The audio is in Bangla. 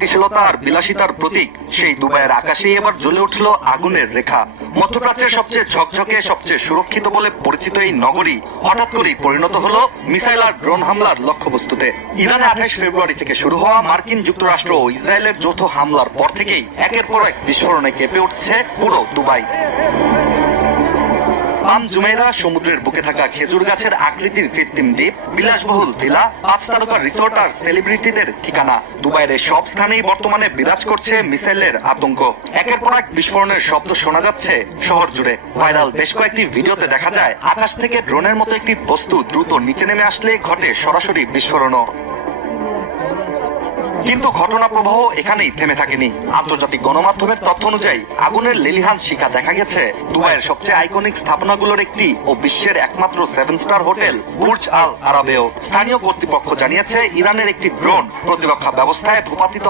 স্থিতিশীলতা আর বিলাসিতার প্রতীক সেই দুবাইয়ের আকাশেই এবার জ্বলে উঠল আগুনের রেখা। মধ্যপ্রাচ্যের সবচেয়ে ঝকঝকে, সবচেয়ে সুরক্ষিত বলে পরিচিত এই নগরী হঠাৎ করেই পরিণত হলো মিসাইল আর ড্রোন হামলার লক্ষ্যবস্তুতে। ইরানে 28 ফেব্রুয়ারি থেকে শুরু হওয়া মার্কিন যুক্তরাষ্ট্র ও ইসরায়েলের যৌথ হামলার পর থেকেই একের পর এক বিস্ফোরণে কেঁপে উঠছে পুরো দুবাই। পাম জুমেইরা, সমুদ্রের বুকে থাকা খেজুর গাছের আকৃতির কৃত্রিম দ্বীপ, বিলাসবহুল ভিলা, 5 তারকার রিসোর্ট আর সেলিব্রিটিদের ঠিকানা, দুবাইয়ের সব স্থানেই বর্তমানে বিরাজ করছে মিসাইলের আতঙ্ক। একের পর এক বিস্ফোরণের শব্দ শোনা যাচ্ছে শহর জুড়ে। ভাইরাল বেশ কয়েকটি ভিডিওতে দেখা যায় আকাশ থেকে ড্রোনের মতো একটি বস্তু দ্রুত নিচে নেমে আসলে ঘটে সরাসরি বিস্ফোরণও। কিন্তু ঘটনা প্রবাহ এখানেই থেমে থাকেনি। আন্তর্জাতিক গণমাধ্যমের তথ্য অনুযায়ী আগুনের লেলিহান শিখা দেখা গেছে দুবাইয়ের সবচেয়ে আইকনিক স্থাপনাগুলোর একটি ও বিশ্বের একমাত্র 7 স্টার হোটেল বুর্জ আল আরাবেও। স্থানীয় কর্তৃপক্ষ জানিয়েছে ইরানের একটি ড্রোন প্রতিরক্ষা ব্যবস্থায় ভূপাতিত